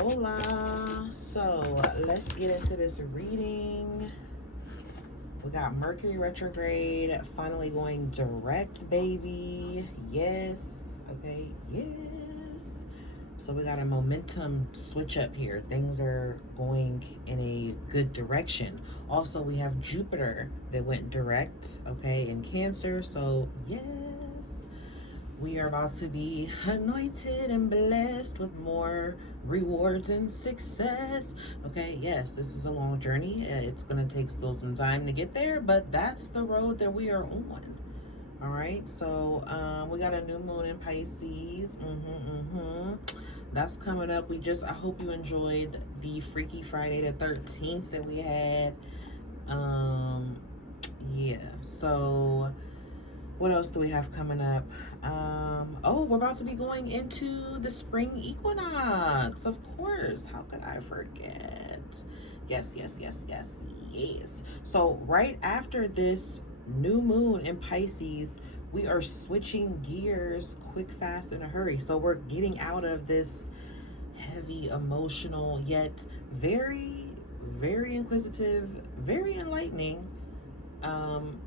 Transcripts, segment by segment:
Hola. So let's get into this reading. We got Mercury retrograde finally going direct, baby. Yes. Okay. Yes. So we got a momentum switch up here. Things are going in a good direction. Also, we have Jupiter that went direct, okay, in Cancer. So, yes. We are about to be anointed and blessed with more rewards and success. Okay, yes, this is a long journey. It's going to take still some time to get there, but that's the road that we are on. All right, so we got a new moon in Pisces. That's coming up. I hope you enjoyed the Freaky Friday the 13th that we had. Um, yeah, so what else do we have coming up? Oh, we're about to be going into the spring equinox. Of course. How could I forget? Yes, yes, yes, yes, yes. So, right after this new moon in Pisces, we are switching gears quick, fast, in a hurry. So, we're getting out of this heavy, emotional, yet very, very inquisitive, very enlightening um,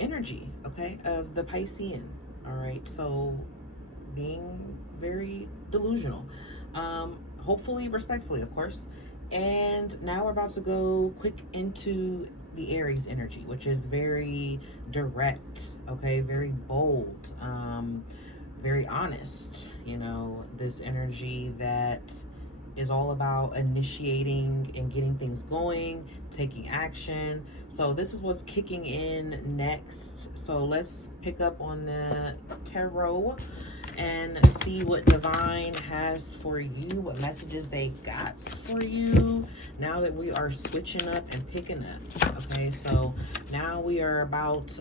energy, okay, of the Piscean. All right, so being very delusional, hopefully respectfully, of course. And now we're about to go quick into the Aries energy, which is very direct, okay, very bold, very honest. This energy that is all about initiating and getting things going, taking action. So this is what's kicking in next. So let's pick up on the tarot and see what divine has for you, what messages they got for you now that we are switching up and picking up. Okay, so now we are about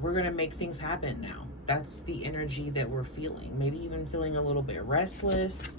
we're gonna make things happen now. That's the energy that we're feeling. Maybe even feeling a little bit restless.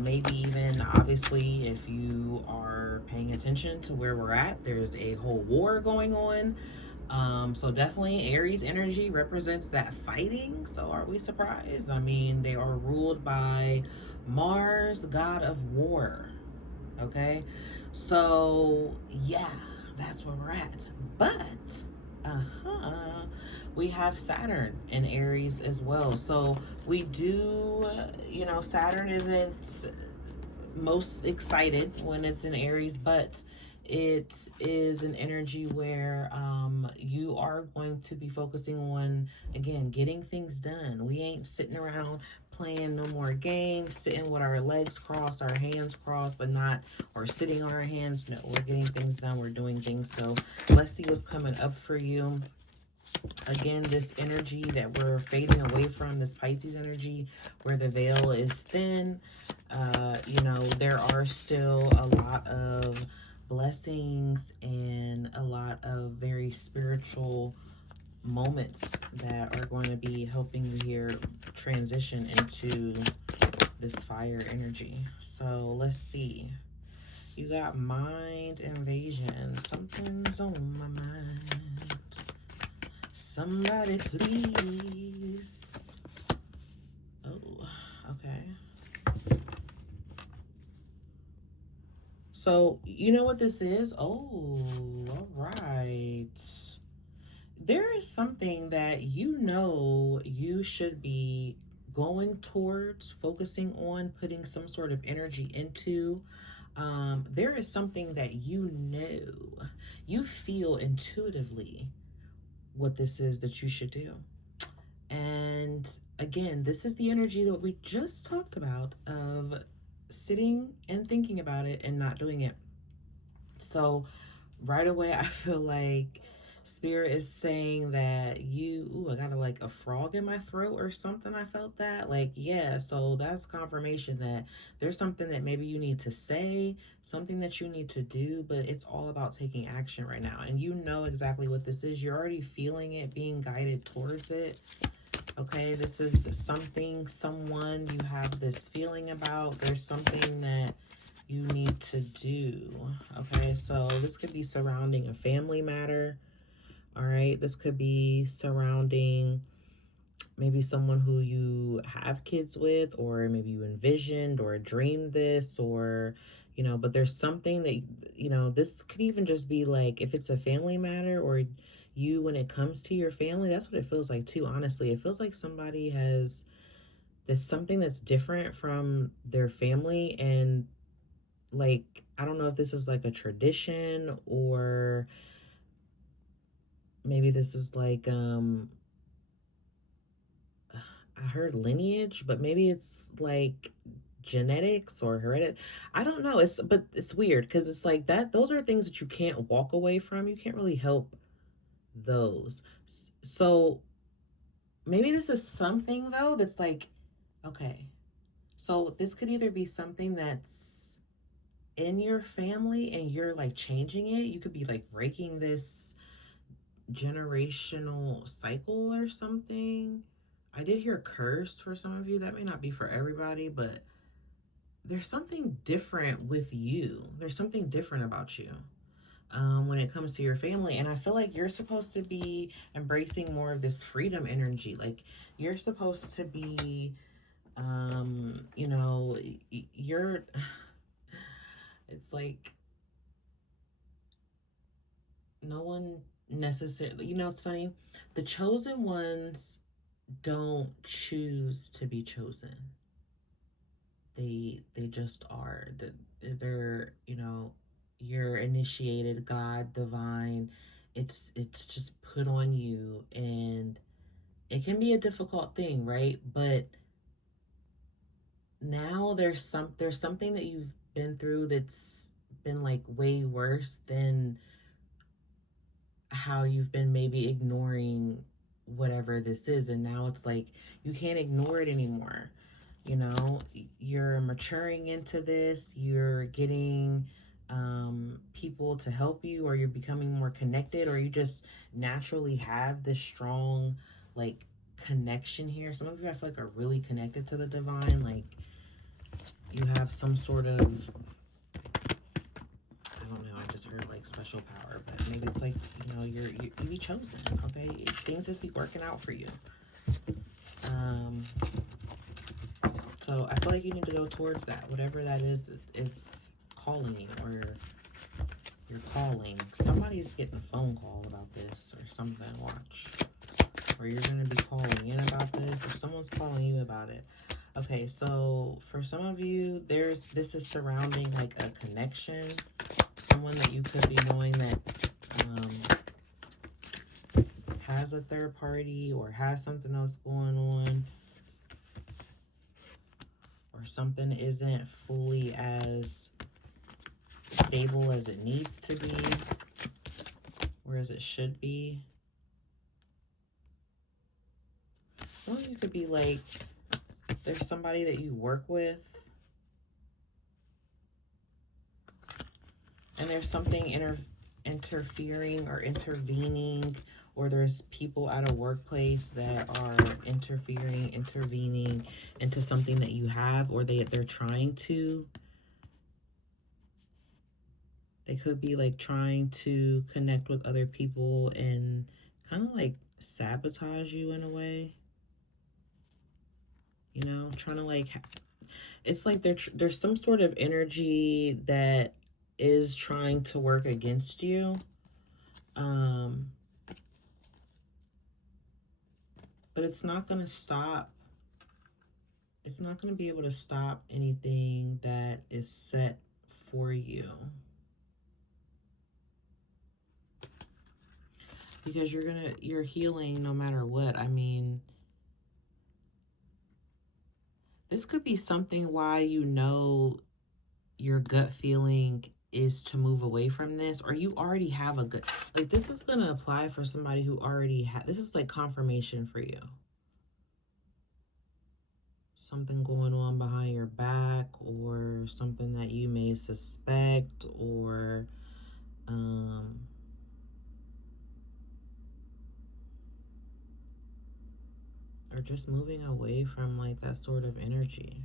Maybe even, obviously, if you are paying attention to where we're at, there's a whole war going on. So definitely Aries energy represents that fighting. So are we surprised? I mean, they are ruled by Mars, god of war. Okay, so yeah, that's where we're at. But we have Saturn in Aries as well. So we do, Saturn isn't most excited when it's in Aries, but it is an energy where you are going to be focusing on, again, getting things done. We ain't sitting around playing no more games, sitting with our legs crossed, our hands crossed, but not, or sitting on our hands. No, we're getting things done. We're doing things. So let's see what's coming up for you. Again, this energy that we're fading away from, this Pisces energy, where the veil is thin, there are still a lot of blessings and a lot of very spiritual moments that are going to be helping you here transition into this fire energy. So let's see. You got mind invasion. Something's on my mind. Somebody please. Oh, okay. So, you know what this is? Oh, all right. There is something that you should be going towards, focusing on, putting some sort of energy into. There is something that you feel intuitively what this is that you should do. And again, this is the energy that we just talked about of sitting and thinking about it and not doing it. So right away, I feel like Spirit is saying that I got like a frog in my throat or something. I felt that. Like, yeah, so that's confirmation that there's something that maybe you need to say, something that you need to do, but it's all about taking action right now. And you know exactly what this is. You're already feeling it, being guided towards it. Okay, this is something, someone you have this feeling about. There's something that you need to do. Okay, so this could be surrounding a family matter. All right, this could be surrounding maybe someone who you have kids with, or maybe you envisioned or dreamed this, or, but there's something that, this could even just be like, if it's a family matter, or you, when it comes to your family, that's what it feels like too, honestly. It feels like somebody has there's something that's different from their family, and like, I don't know if this is like a tradition, or maybe this is like, I heard lineage, but maybe it's like genetics or heredity. I don't know. But it's weird because it's like that. Those are things that you can't walk away from. You can't really help those. So maybe this is something though that's like, okay. So this could either be something that's in your family and you're like changing it. You could be like breaking this generational cycle or something. I did hear curse for some of you. That may not be for everybody, but there's something different with you. There's something different about you when it comes to your family. And I feel like you're supposed to be embracing more of this freedom energy. Like, you're supposed to be, you're, it's like no one necessarily, it's funny. The chosen ones don't choose to be chosen. They just are. They're, you're initiated, God, divine. It's just put on you, and it can be a difficult thing, right? But now there's something that you've been through that's been like way worse than how you've been maybe ignoring whatever this is, and now it's like you can't ignore it anymore. You're maturing into this, you're getting people to help you, or you're becoming more connected, or you just naturally have this strong like connection here. Some of you, I feel like, are really connected to the divine. Like, you have some sort of, I don't know, I just heard like special power, but maybe it's like, you be chosen, okay? Things just be working out for you. So I feel like you need to go towards that. Whatever that is calling you, or you're calling. Somebody's getting a phone call about this or something, watch. Or you're going to be calling in about this, or someone's calling you about it. Okay, so for some of you, this is surrounding like a connection. Someone that you could be knowing that has a third party, or has something else going on, or something isn't fully as stable as it needs to be, or as it should be. Some of you could be like, there's somebody that you work with, and there's something interfering or intervening, or there's people at a workplace that are intervening into something that you have, or they're trying to. They could be like trying to connect with other people and kind of like sabotage you in a way. Trying to like, it's like there's some sort of energy that is trying to work against you. But it's not going to stop. It's not going to be able to stop anything that is set for you. Because you're healing no matter what. I mean, this could be something why your gut feeling is to move away from this, or you already have a good, like, this is going to apply for somebody who already this is like confirmation for you. Something going on behind your back, or something that you may suspect, or just moving away from like that sort of energy.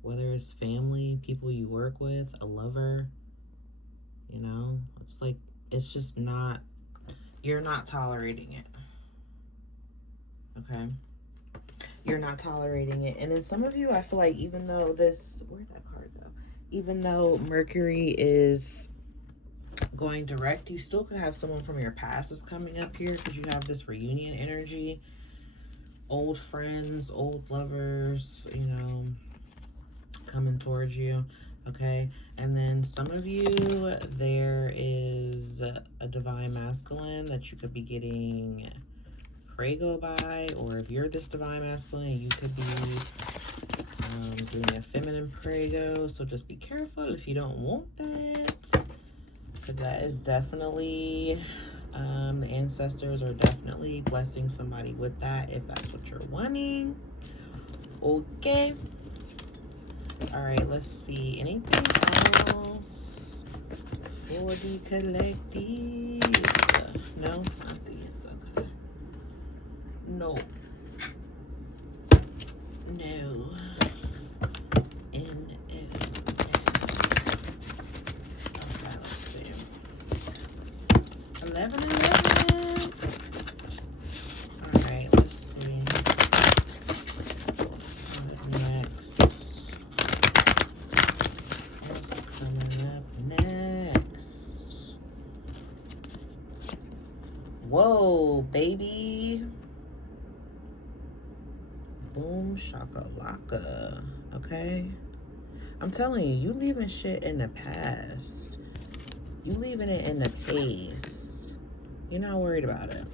Whether it's family, people you work with, a lover, it's like, it's just not, you're not tolerating it. Okay. You're not tolerating it. And then some of you, I feel like, even though this, where'd that card go? Even though Mercury is going direct, you still could have someone from your past is coming up here because you have this reunion energy. Old friends, old lovers, you know, coming towards you. Okay. And then some of you, there is a divine masculine that you could be getting prego by, or if you're this divine masculine, you could be doing a feminine prego. So just be careful if you don't want that, because that is definitely the ancestors are definitely blessing somebody with that if that's what you're wanting. Okay. All right, let's see. Anything else for the collective? No, not these. Okay. No. No. And no. Okay, let's see. 11. All right, let's see. Next. What's coming up next? Whoa, baby. Boom shakalaka. Okay? I'm telling you, you leaving shit in the past. You leaving it in the past. You're not worried about it.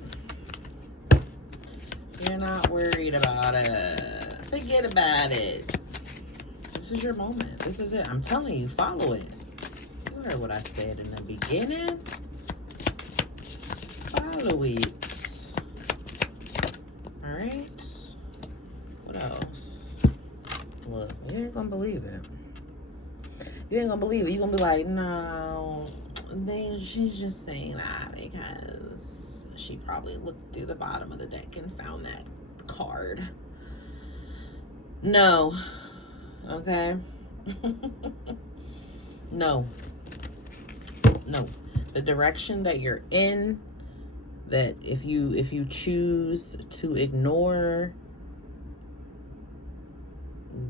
You're not worried about it. Forget about it. This is your moment. This is it. I'm telling you, follow it. You heard what I said in the beginning. Follow it. Alright? What else? Look, you ain't gonna believe it. You ain't gonna believe it. You're gonna be like, no, she's just saying that because she probably looked through the bottom of the deck and found that card. No. Okay? No. No. The direction that you're in, that if you choose to ignore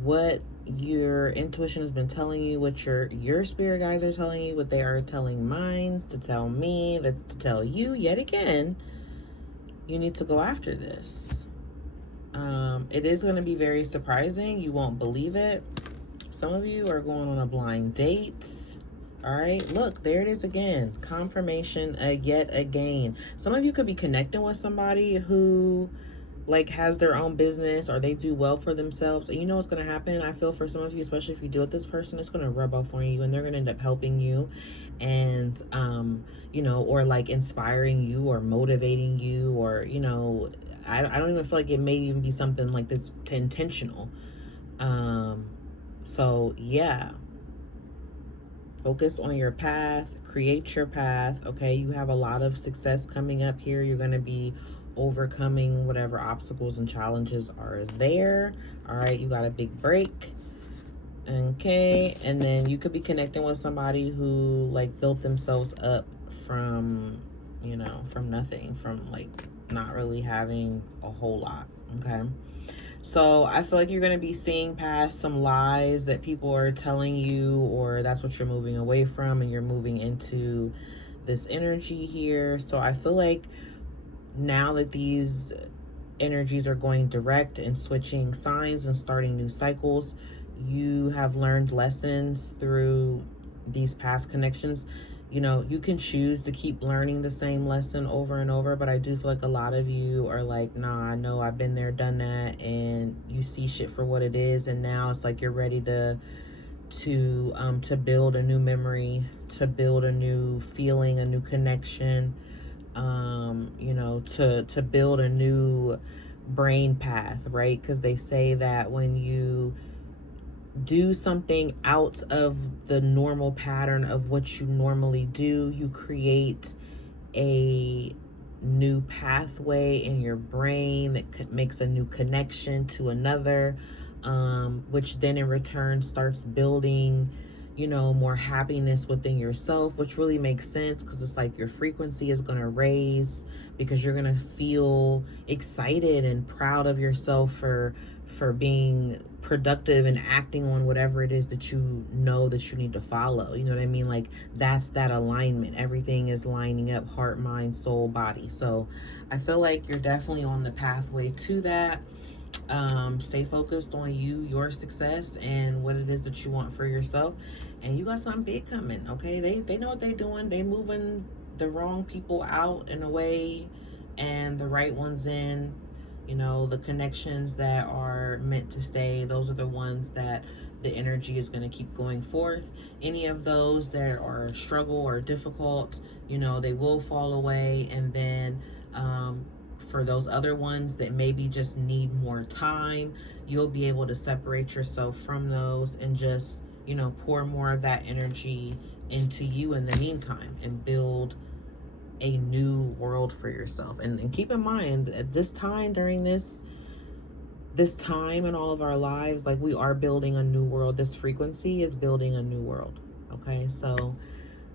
what your intuition has been telling you, what your spirit guides are telling you, what they are telling mine to tell me, that's to tell you yet again, you need to go after this. It is going to be very surprising. You won't believe it. Some of you are going on a blind date. All right, look, there it is again. Confirmation yet again. Some of you could be connecting with somebody who like has their own business, or they do well for themselves. And you know what's going to happen? I feel for some of you, especially if you deal with this person, it's going to rub off on you, and they're going to end up helping you and, you know, or like inspiring you or motivating you, or, you know, I don't even feel like it may even be something like that's intentional. So yeah, focus on your path, create your path. Okay. You have a lot of success coming up here. You're going to be overcoming whatever obstacles and challenges are there. All right. You got a big break. Okay. And then you could be connecting with somebody who like built themselves up from, you know, from nothing, from like not really having a whole lot. Okay. So I feel like you're going to be seeing past some lies that people are telling you, or that's what you're moving away from, and you're moving into this energy here. So I feel like now that these energies are going direct and switching signs and starting new cycles, you have learned lessons through these past connections. You know, you can choose to keep learning the same lesson over and over, but I do feel like a lot of you are like, nah, I know I've been there, done that, and you see shit for what it is, and now it's like you're ready to build a new memory, to build a new feeling, a new connection, you know, to build a new brain path, right? Because they say that when you do something out of the normal pattern of what you normally do, you create a new pathway in your brain that makes a new connection to another, which then in return starts building, you know, more happiness within yourself, which really makes sense because it's like your frequency is going to raise because you're going to feel excited and proud of yourself for being productive and acting on whatever it is that you know that you need to follow. You know what I mean? Like that's that alignment. Everything is lining up, heart, mind, soul, body. So I feel like you're definitely on the pathway to that. Stay focused on you, your success, and what it is that you want for yourself. And you got something big coming, okay? They know what they're doing. They moving the wrong people out in a way and the right ones in. You know, the connections that are meant to stay, those are the ones that the energy is going to keep going forth. Any of those that are struggle or difficult, you know, they will fall away. And then for those other ones that maybe just need more time, you'll be able to separate yourself from those and just, you know, pour more of that energy into you in the meantime and build a new world for yourself. And keep in mind at this time, during this time in all of our lives, like we are building a new world. This frequency is building a new world. Okay, so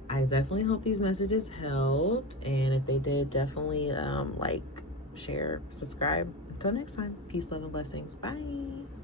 I definitely hope these messages helped, and if they did, definitely like, share, subscribe. Until next time, peace, love, and blessings. Bye.